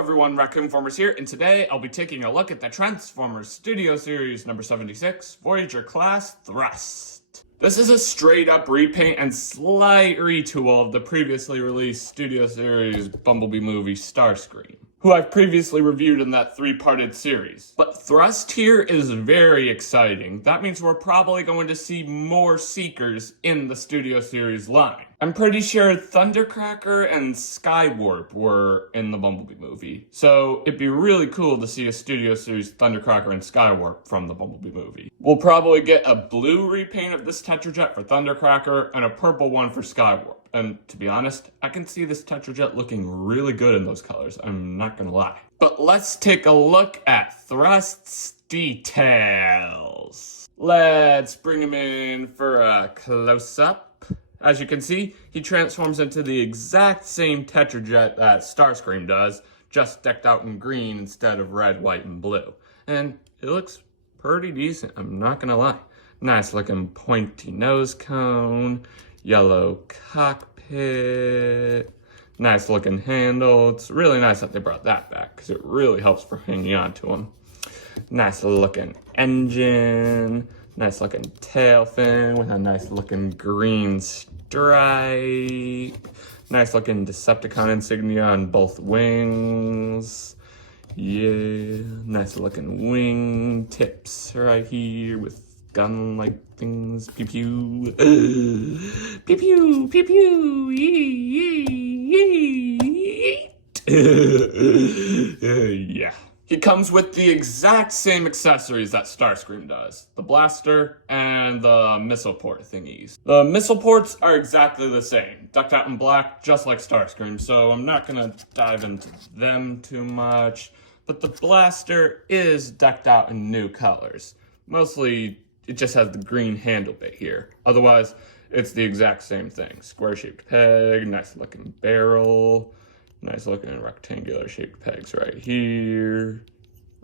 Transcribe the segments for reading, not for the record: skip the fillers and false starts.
everyone, Raccoon-Formers here, and today I'll be taking a look at the Transformers Studio Series number 76, Voyager Class Thrust. This is a straight-up repaint and slight retool of the previously released Studio Series Bumblebee movie Starscream, who I've previously reviewed in that three-parted series. But Thrust here is very exciting. That means we're probably going to see more Seekers in the Studio Series line. I'm pretty sure Thundercracker and Skywarp were in the Bumblebee movie, so it'd be really cool to see a Studio Series Thundercracker and Skywarp from the Bumblebee movie. We'll probably get a blue repaint of this Tetrajet for Thundercracker and a purple one for Skywarp. And to be honest, I can see this Tetrajet looking really good in those colors, I'm not gonna lie. But let's take a look at Thrust's details. Let's bring him in for a close-up. As you can see, he transforms into the exact same Tetrajet that Starscream does, just decked out in green instead of red, white, and blue. And it looks pretty decent, I'm not gonna lie. Nice looking pointy nose cone, yellow cockpit, nice looking handle. It's really nice that they brought that back because it really helps for hanging on to them. Nice looking engine, nice looking tail fin with a nice looking green stripe, nice looking Decepticon insignia on both wings. Yeah, nice looking wing tips right here with gun-like things. Pew pew. Pew pew, pew pew. Yeah. He comes with the exact same accessories that Starscream does. The blaster and the missile port thingies. The missile ports are exactly the same. Decked out in black, just like Starscream, so I'm not gonna dive into them too much. But the blaster is decked out in new colors. Mostly, it just has the green handle bit here. Otherwise, it's the exact same thing. Square-shaped peg, nice looking barrel, nice looking rectangular shaped pegs right here.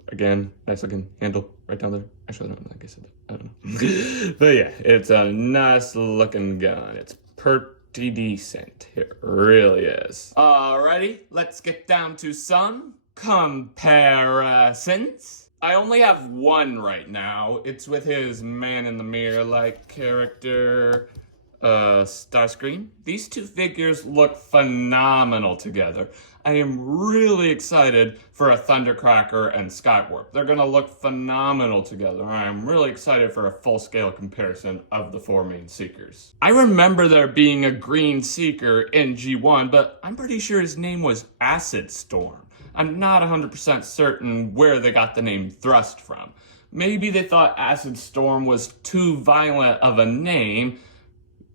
Again, nice looking handle right down there. Actually, I don't think I said that. I don't know. But yeah, it's a nice looking gun. It's pretty decent. It really is. Alrighty, let's get down to some comparisons. I only have one right now. It's with his man-in-the-mirror-like character, Starscream. These two figures look phenomenal together. I am really excited for a Thundercracker and Skywarp. They're gonna look phenomenal together. I'm really excited for a full-scale comparison of the four main Seekers. I remember there being a green Seeker in G1, but I'm pretty sure his name was Acid Storm. I'm not 100% certain where they got the name Thrust from. Maybe they thought Acid Storm was too violent of a name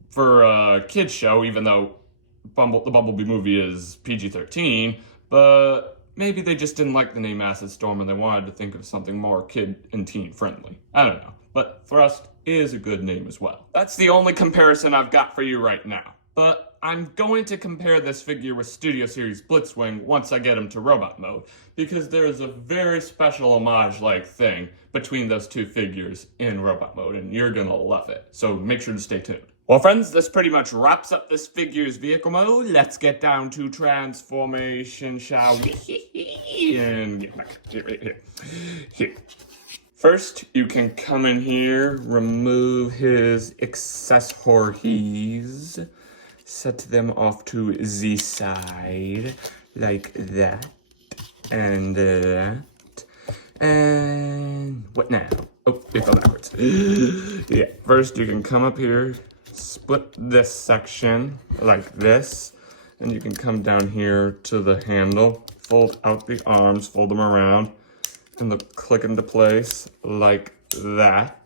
for a kid's show, even though the Bumblebee movie is PG-13, but maybe they just didn't like the name Acid Storm and they wanted to think of something more kid and teen friendly. I don't know, but Thrust is a good name as well. That's the only comparison I've got for you right now. But I'm going to compare this figure with Studio Series Blitzwing once I get him to robot mode, because there is a very special homage-like thing between those two figures in robot mode, and you're gonna love it. So make sure to stay tuned. Well, friends, this pretty much wraps up this figure's vehicle mode. Let's get down to transformation, shall we? And get back here. First, you can come in here, remove his accessories, set them off to the side, like that, and that, and what now? Oh, it fell backwards. Yeah, first you can come up here, split this section like this, and you can come down here to the handle, fold out the arms, fold them around, and they'll click into place like that.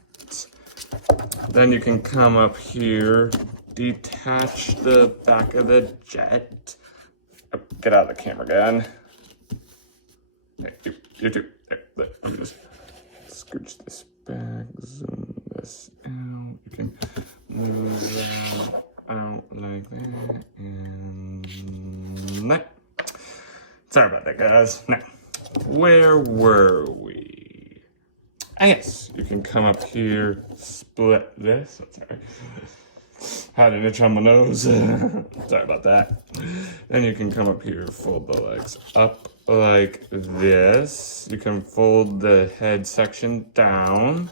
Then you can come up here, detach the back of the jet. Oh, get out of the camera, again. Hey, you too. There, let me just scooch this back, zoom this out. You can move that out like that, and that. Sorry about that, guys. Now, where were we? Ah, yes, you can come up here, split this. That's all right. Had an itch on my nose. Sorry about that. Then you can come up here, fold the legs up like this. You can fold the head section down.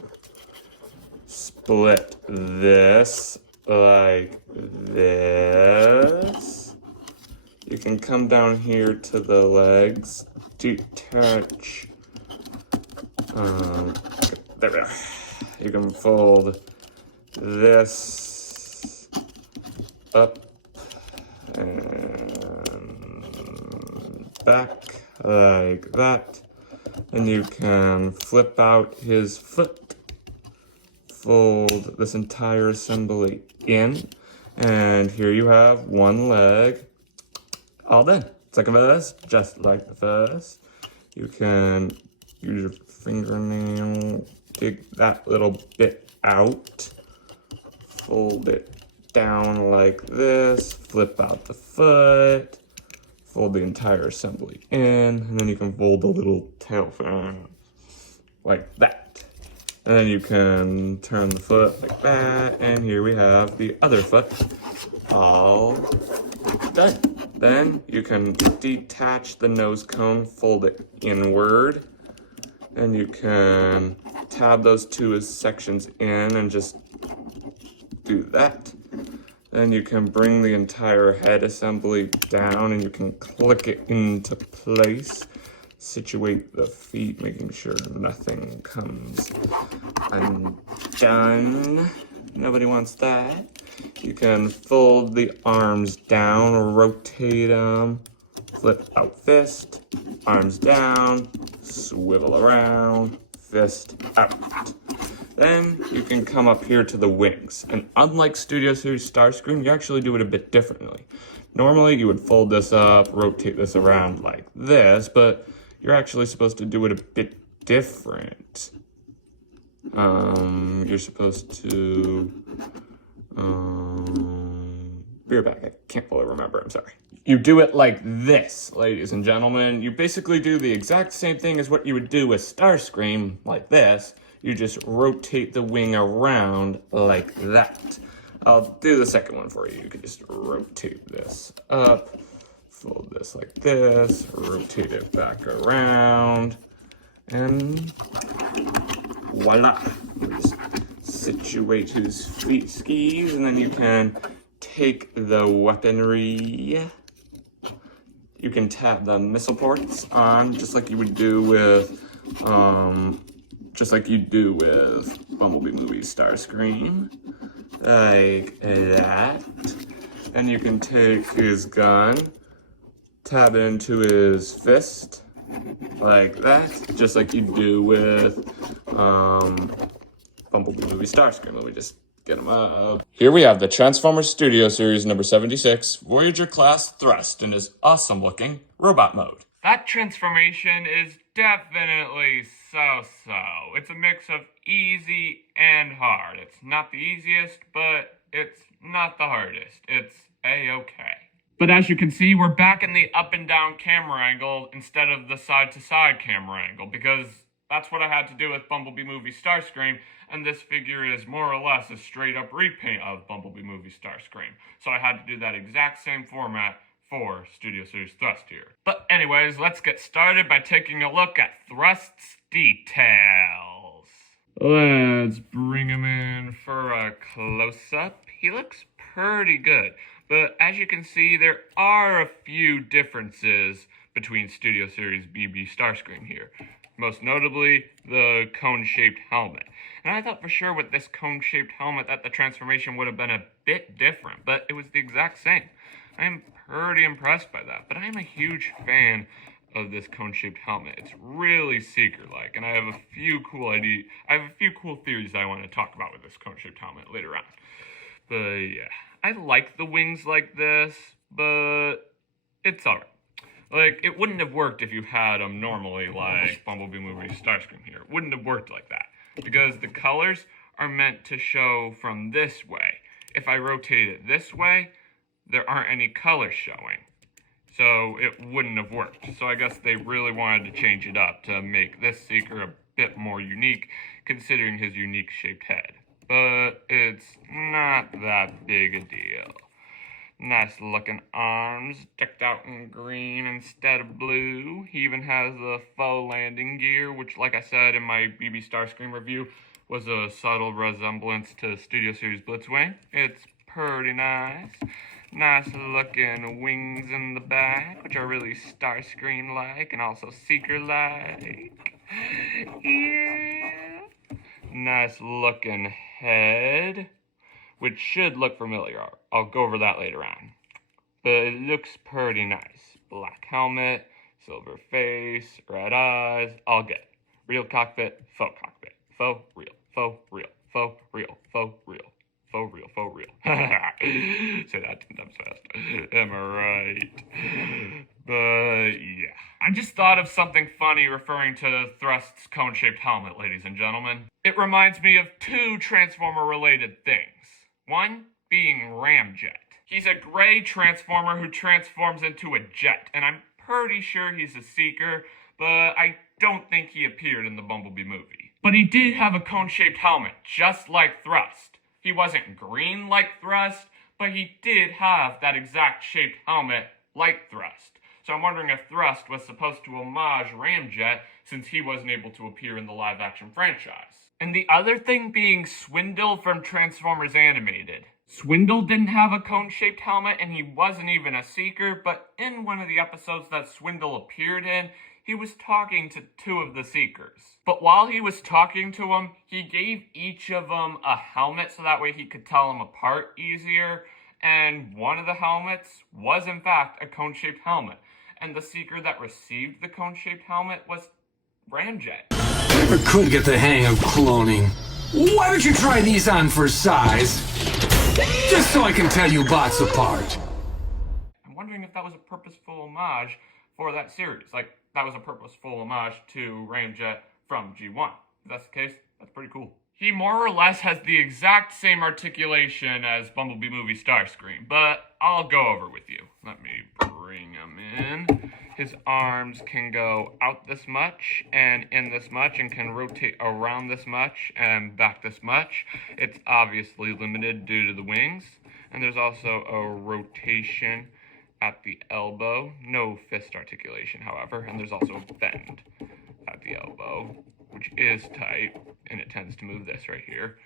Split this like this. You can come down here to the legs, detach. There we are. You can fold this up and back like that. And you can flip out his foot, fold this entire assembly in, and here you have one leg all done. It's like a first, just like the first. You can use your fingernail, dig that little bit out, fold it down like this, flip out the foot, fold the entire assembly in, and then you can fold the little tail fin like that. And then you can turn the foot like that, and here we have the other foot all done. Then you can detach the nose cone, fold it inward, and you can tab those two sections in and just do that. Then you can bring the entire head assembly down and you can click it into place. Situate the feet, making sure nothing comes undone. Nobody wants that. You can fold the arms down, rotate them, flip out fist, arms down, swivel around, fist out. Then you can come up here to the wings. And unlike Studio Series Starscream, you actually do it a bit differently. Normally you would fold this up, rotate this around like this, but you're actually supposed to do it a bit different. You're supposed to, be right back, I can't fully remember, I'm sorry. You do it like this, ladies and gentlemen. You basically do the exact same thing as what you would do with Starscream, like this. You just rotate the wing around like that. I'll do the second one for you. You can just rotate this up, fold this like this, rotate it back around, and voila. Just situate his feet skis, and then you can take the weaponry. You can tap the missile ports on, just like you would do with, Bumblebee movie Starscream, like that. And you can take his gun, tap it into his fist, like that, just like you do with Bumblebee movie Starscream. Let me just get him up. Here we have the Transformers Studio Series number 76, Voyager class thrust in his awesome looking robot mode. That transformation is definitely so-so. It's a mix of easy and hard. It's not the easiest, but it's not the hardest. It's a-okay. But as you can see, we're back in the up and down camera angle instead of the side to side camera angle, because that's what I had to do with Bumblebee movie Starscream, and this figure is more or less a straight up repaint of Bumblebee movie Starscream. So I had to do that exact same format for Studio Series Thrust here. But anyways, let's get started by taking a look at Thrust's details. Let's bring him in for a close-up. He looks pretty good, but as you can see, there are a few differences between Studio Series BB Starscream here. Most notably, the cone-shaped helmet. And I thought for sure with this cone-shaped helmet that the transformation would have been a bit different, but it was the exact same. I am pretty impressed by that, but I am a huge fan of this cone-shaped helmet. It's really Seeker-like, and I have a few cool theories that I want to talk about with this cone-shaped helmet later on. But yeah, I like the wings like this, but it's alright. Like, it wouldn't have worked if you had them normally like Bumblebee movie Starscream here. It wouldn't have worked like that, because the colors are meant to show from this way. If I rotate it this way, there aren't any colors showing, so it wouldn't have worked. So I guess they really wanted to change it up to make this Seeker a bit more unique, considering his unique shaped head. but it's not that big a deal. Nice looking arms, decked out in green instead of blue. He even has the faux landing gear, which, like I said in my BB Starscream review, was a subtle resemblance to Studio Series Blitzwing. It's pretty nice. Nice looking wings in the back, which are really Starscream-like and also Seeker-like. Yeah. Nice looking head, which should look familiar. I'll go over that later on. But it looks pretty nice. Black helmet, silver face, red eyes, all good. Real cockpit, faux cockpit. Faux, real, faux, real, faux, real, faux, real. Faux real, faux real. Say that 10 times fast. Am I right? But yeah. I just thought of something funny referring to Thrust's cone-shaped helmet, ladies and gentlemen. It reminds me of two Transformer-related things. One being Ramjet. He's a gray Transformer who transforms into a jet, and I'm pretty sure he's a Seeker, but I don't think he appeared in the Bumblebee movie. But he did have a cone-shaped helmet, just like Thrust. He wasn't green like Thrust, but he did have that exact shaped helmet like Thrust. So I'm wondering if Thrust was supposed to homage Ramjet since he wasn't able to appear in the live-action franchise. And the other thing being Swindle from Transformers Animated. Swindle didn't have a cone-shaped helmet and he wasn't even a Seeker, but in one of the episodes that Swindle appeared in, he was talking to two of the Seekers. But while he was talking to them, he gave each of them a helmet so that way he could tell them apart easier. And one of the helmets was in fact a cone-shaped helmet. And the Seeker that received the cone-shaped helmet was Ramjet. Never could get the hang of cloning. Why don't you try these on for size? Just so I can tell you bots apart. I'm wondering if that was a purposeful homage for that series. Like, that was a purposeful homage to Ramjet from G1. If that's the case, that's pretty cool. He more or less has the exact same articulation as Bumblebee movie Starscream, but I'll go over with you. Let me bring him in. His arms can go out this much and in this much and can rotate around this much and back this much. It's obviously limited due to the wings. And there's also a rotation at the elbow. No fist articulation, however. And there's also a bend at the elbow, which is tight, and it tends to move this right here.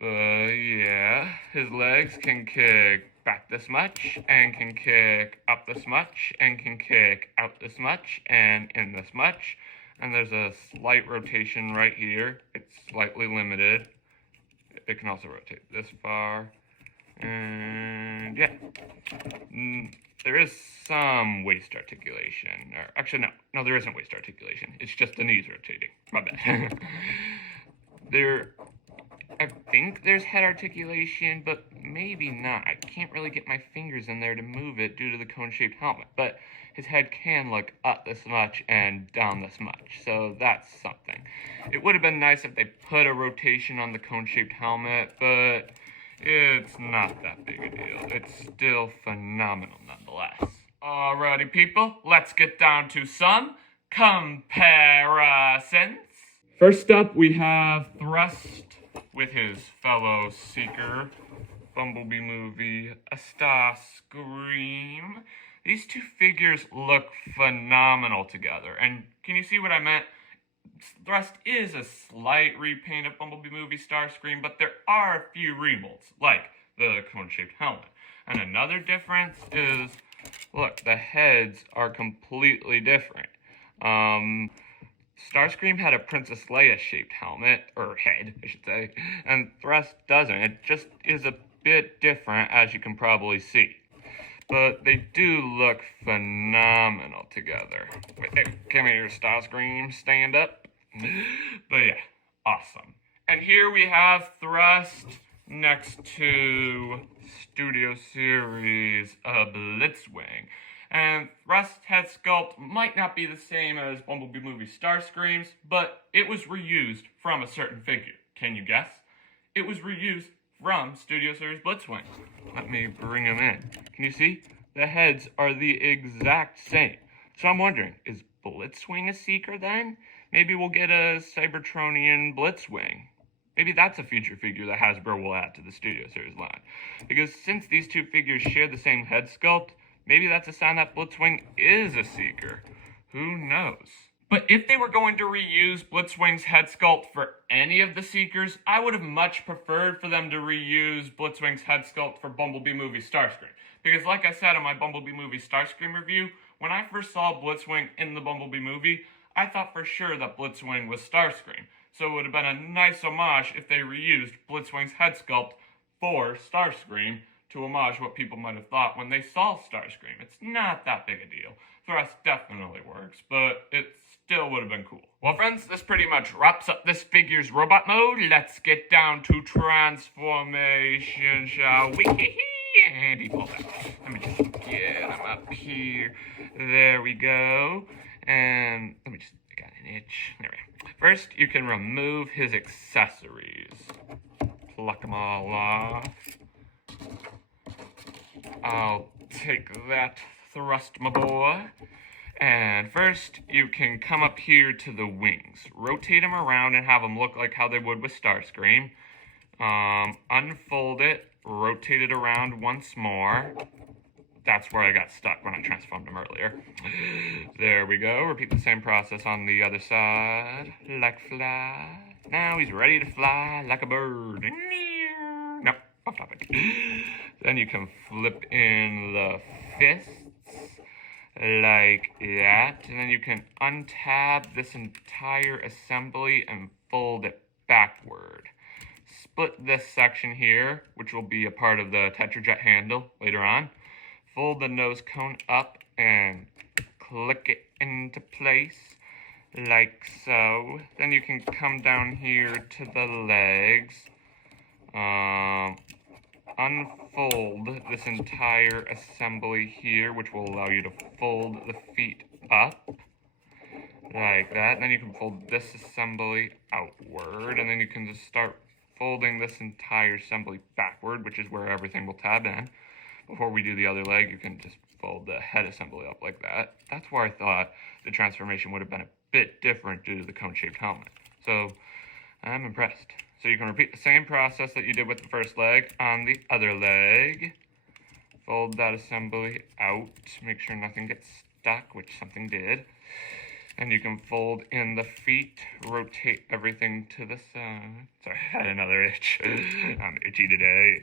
But yeah, his legs can kick back this much, and can kick up this much, and can kick out this much, and in this much. And there's a slight rotation right here. It's slightly limited. It can also rotate this far. And yeah, there is some waist articulation. Or actually, no, there isn't waist articulation. It's just the knees rotating. My bad. I think there's head articulation, but maybe not. I can't really get my fingers in there to move it due to the cone-shaped helmet. But his head can look up this much and down this much, so that's something. It would have been nice if they put a rotation on the cone-shaped helmet, but it's not that big a deal. It's still phenomenal nonetheless. Alrighty, people, let's get down to some comparisons. First up, we have Thrust with his fellow Seeker, Bumblebee movie, a Starscream. These two figures look phenomenal together. And can you see what I meant? Thrust is a slight repaint of Bumblebee movie Starscream, but there are a few remolds, like the cone-shaped helmet. And another difference is, look, the heads are completely different. Starscream had a Princess Leia-shaped helmet, or head, I should say, and Thrust doesn't. It just is a bit different, as you can probably see. But they do look phenomenal together. Wait, come here, Starscream, stand up. But yeah, awesome. And here we have Thrust next to Studio Series Blitzwing. And Thrust's head sculpt might not be the same as Bumblebee movie Starscream's, but it was reused from a certain figure. Can you guess? It was reused from Studio Series Blitzwing. Let me bring him in. Can you see? The heads are the exact same. So I'm wondering, is Blitzwing a Seeker then? Maybe we'll get a Cybertronian Blitzwing. Maybe that's a future figure that Hasbro will add to the Studio Series line. Because since these two figures share the same head sculpt, maybe that's a sign that Blitzwing is a Seeker. Who knows? But if they were going to reuse Blitzwing's head sculpt for any of the Seekers, I would have much preferred for them to reuse Blitzwing's head sculpt for Bumblebee movie Starscream. Because like I said in my Bumblebee movie Starscream review, when I first saw Blitzwing in the Bumblebee movie, I thought for sure that Blitzwing was Starscream. So it would have been a nice homage if they reused Blitzwing's head sculpt for Starscream to homage what people might have thought when they saw Starscream. It's not that big a deal. Thrust definitely works, but it still would have been cool. Well, friends, this pretty much wraps up this figure's robot mode. Let's get down to transformation, shall we? And he pulled out. Let me just get him up here. There we go. And let me just, I got an itch. There we go. First, you can remove his accessories. Pluck them all off. I'll take that thrust, my boy. And first, you can come up here to the wings. Rotate them around and have them look like how they would with Starscream. Unfold it. Rotate it around once more. That's where I got stuck when I transformed him earlier. There we go. Repeat the same process on the other side. Like fly. Now he's ready to fly like a bird. Nope, off topic. Then you can flip in the fists like that. And then you can untab this entire assembly and fold it backward. Split this section here, which will be a part of the Tetrajet handle later on. Fold the nose cone up and click it into place like so. Then you can come down here to the legs. Unfold this entire assembly here, which will allow you to fold the feet up like that. And then you can fold this assembly outward, and then you can just start folding this entire assembly backward, which is where everything will tab in. Before we do the other leg, you can just fold the head assembly up like that. That's where I thought the transformation would have been a bit different due to the cone-shaped helmet. So, I'm impressed. So you can repeat the same process that you did with the first leg on the other leg. Fold that assembly out. Make sure nothing gets stuck, which something did. And you can fold in the feet, rotate everything to the side. Sorry, I had another itch. I'm itchy today.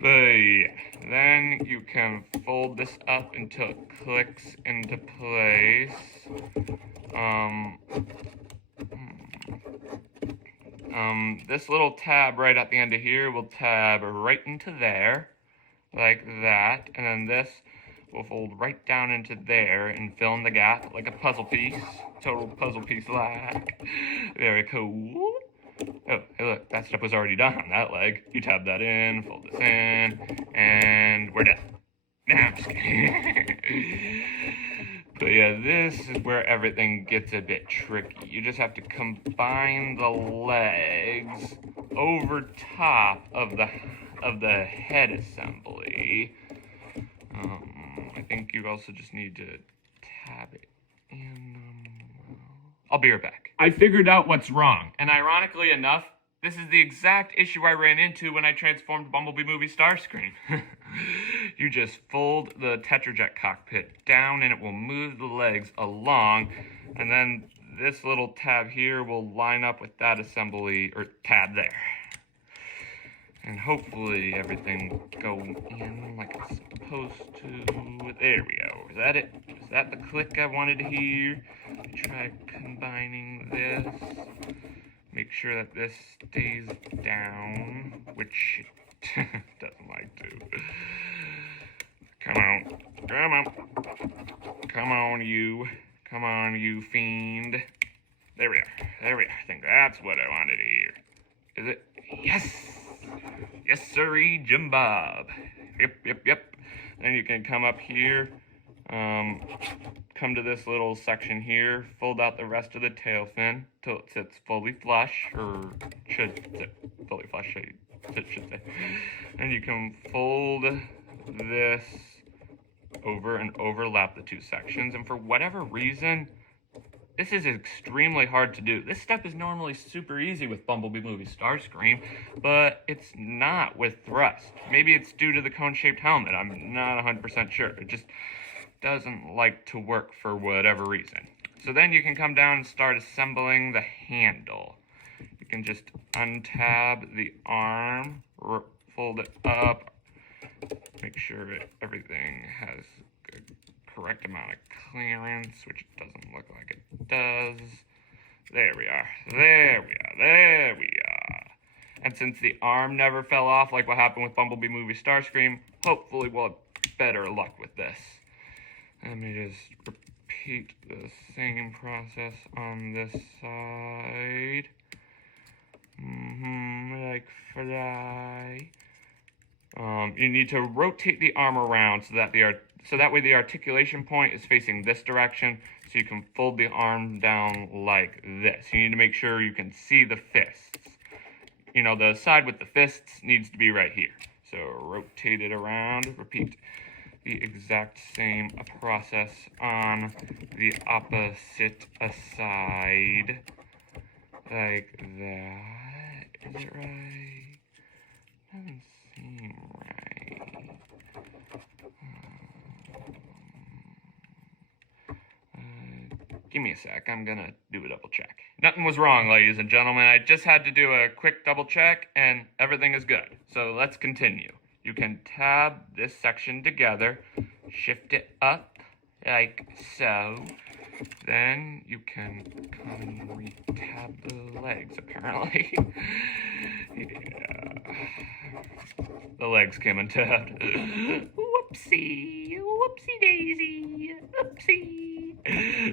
But yeah, then you can fold this up until it clicks into place. This little tab right at the end of here will tab right into there, like that. And then this will fold right down into there and fill in the gap like a puzzle piece. Total puzzle piece like. Very cool. Oh, hey look, that stuff was already done on that leg. You tab that in, fold this in, and we're done. Nah, I'm just kidding. But yeah, this is where everything gets a bit tricky. You just have to combine the legs over top of the head assembly. I think you also just need to tab it in. I'll be right back. I figured out what's wrong, and ironically enough, this is the exact issue I ran into when I transformed Bumblebee movie Starscream. You just fold the Tetrajet cockpit down and it will move the legs along, and then this little tab here will line up with that assembly, or tab there. And hopefully everything will go in like it's supposed to. There we go. Is that it? Is that the click I wanted to hear? Try combining this. Make sure that this stays down, which it doesn't like to. Come on. Come on. Come on, you. Come on, you fiend. There we are. There we are. I think that's what I wanted to hear. Is it? Yes! Yes, sirree, Jim Bob. Yep. Then you can come up here, come to this little section here, fold out the rest of the tail fin till it sits fully flush, or should sit fully flush, I should say. And you can fold this over and overlap the two sections, and for whatever reason, This is extremely hard to do. This step is normally super easy with Bumblebee movie Starscream, but it's not with thrust. Maybe it's due to the cone-shaped helmet. I'm not 100% sure. It just doesn't like to work for whatever reason. So then you can come down and start assembling the handle. You can just untab the arm, fold it up, make sure that everything has the correct amount of clearance, which it doesn't look like it does. There we are. There we are. There we are. And since the arm never fell off like what happened with Bumblebee movie Starscream, hopefully we'll have better luck with this. Let me just repeat the same process on this side. Like fly. You need to rotate the arm around so that way the articulation point is facing this direction, so you can fold the arm down like this. You need to make sure you can see the fists. You know, the side with the fists needs to be right here. So rotate it around, repeat the exact same process on the opposite side. Like that. Is it right? Doesn't seem right. Give me a sec. I'm gonna do a double check. Nothing was wrong, ladies and gentlemen. I just had to do a quick double check and everything is good. So let's continue. You can tab this section together, shift it up like so. Then you can come and re-tab the legs, apparently. Yeah. The legs came untabbed. Whoopsie, whoopsie daisy, oopsie.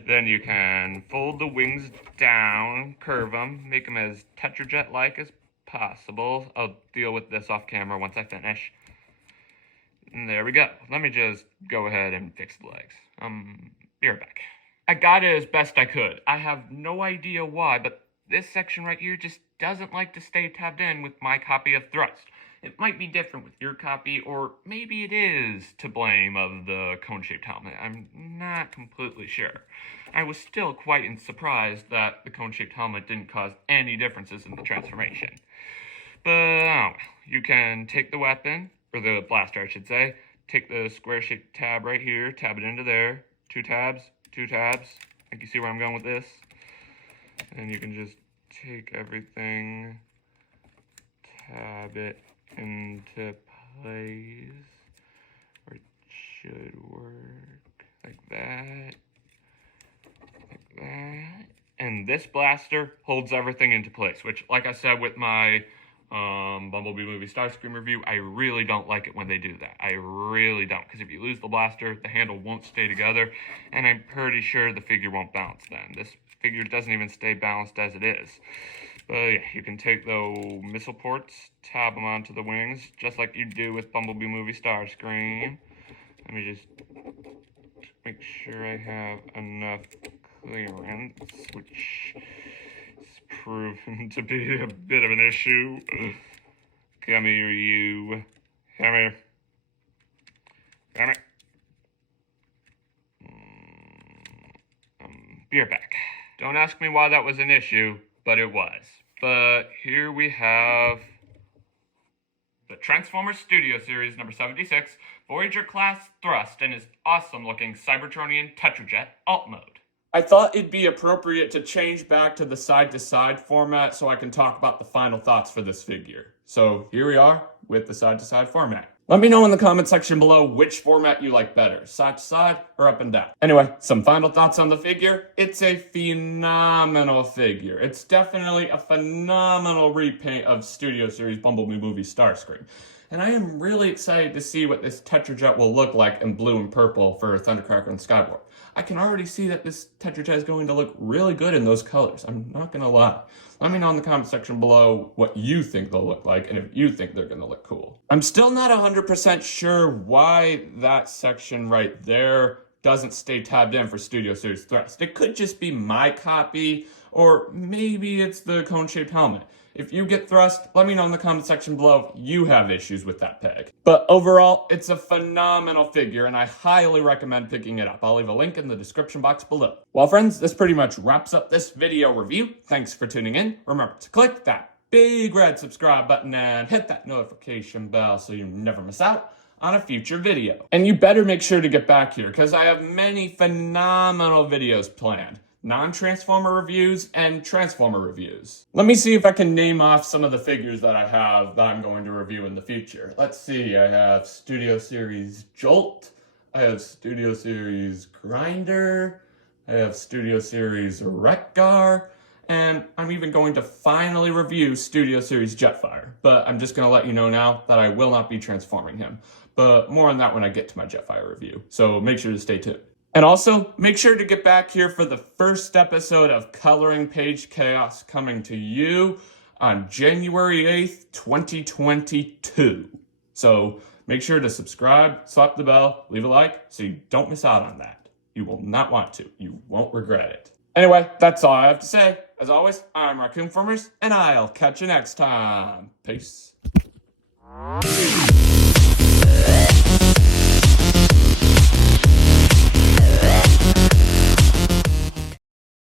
Then you can fold the wings down, curve them, make them as Tetrajet-like as possible. I'll deal with this off camera once I finish. And there we go. Let me just go ahead and fix the legs. Be right back. I got it as best I could. I have no idea why, but this section right here just doesn't like to stay tabbed in with my copy of Thrust. It might be different with your copy, or maybe it is to blame of the cone-shaped helmet. I'm not completely sure. I was still quite surprised that the cone-shaped helmet didn't cause any differences in the transformation. But, oh, you can take the weapon, or the blaster I should say, take the square-shaped tab right here, tab it into there, two tabs. I think you see where I'm going with this. And you can just take everything, tab it into place, or it should work like that, and this blaster holds everything into place, which, like I said with my Bumblebee movie Starscream review, I really don't like it when they do that. I really don't, because if you lose the blaster, the handle won't stay together, and I'm pretty sure the figure won't bounce then. This figure doesn't even stay balanced as it is. But yeah, you can take the missile ports, tab them onto the wings, just like you do with Bumblebee movie Starscream. Let me just make sure I have enough clearance, which is proven to be a bit of an issue. Come here, you. Come here. Come here. Be right back. Don't ask me why that was an issue, but it was. But here we have the Transformers Studio Series number 76, Voyager-class Thrust, and his awesome-looking Cybertronian Tetrajet alt mode. I thought it'd be appropriate to change back to the side-to-side format so I can talk about the final thoughts for this figure. So here we are with the side-to-side format. Let me know in the comment section below which format you like better, side-to-side or up and down. Anyway, some final thoughts on the figure. It's a phenomenal figure. It's definitely a phenomenal repaint of Studio Series Bumblebee movie Starscream. And I am really excited to see what this Tetrajet will look like in blue and purple for Thundercracker and Skywarp. I can already see that this Tetrajet is going to look really good in those colors. I'm not going to lie. Let me know in the comment section below what you think they'll look like and if you think they're going to look cool. I'm still not 100% sure why that section right there doesn't stay tabbed in for Studio Series Thrust. It could just be my copy, or maybe it's the cone-shaped helmet. If you get thrust, let me know in the comment section below if you have issues with that peg. But overall, it's a phenomenal figure, and I highly recommend picking it up. I'll leave a link in the description box below. Well, friends, this pretty much wraps up this video review. Thanks for tuning in. Remember to click that big red subscribe button and hit that notification bell so you never miss out on a future video. And you better make sure to get back here because I have many phenomenal videos planned. Non-Transformer reviews and Transformer reviews. Let me see if I can name off some of the figures that I have that I'm going to review in the future. Let's see, I have Studio Series Jolt, I have Studio Series Grinder, I have Studio Series Wreck-Gar, and I'm even going to finally review Studio Series Jetfire. But I'm just going to let you know now that I will not be transforming him. But more on that when I get to my Jetfire review. So make sure to stay tuned. And also, make sure to get back here for the first episode of Coloring Page Chaos coming to you on January 8th, 2022. So make sure to subscribe, slap the bell, leave a like so you don't miss out on that. You will not want to. You won't regret it. Anyway, that's all I have to say. As always, I'm Raccoon-Formers, and I'll catch you next time. Peace.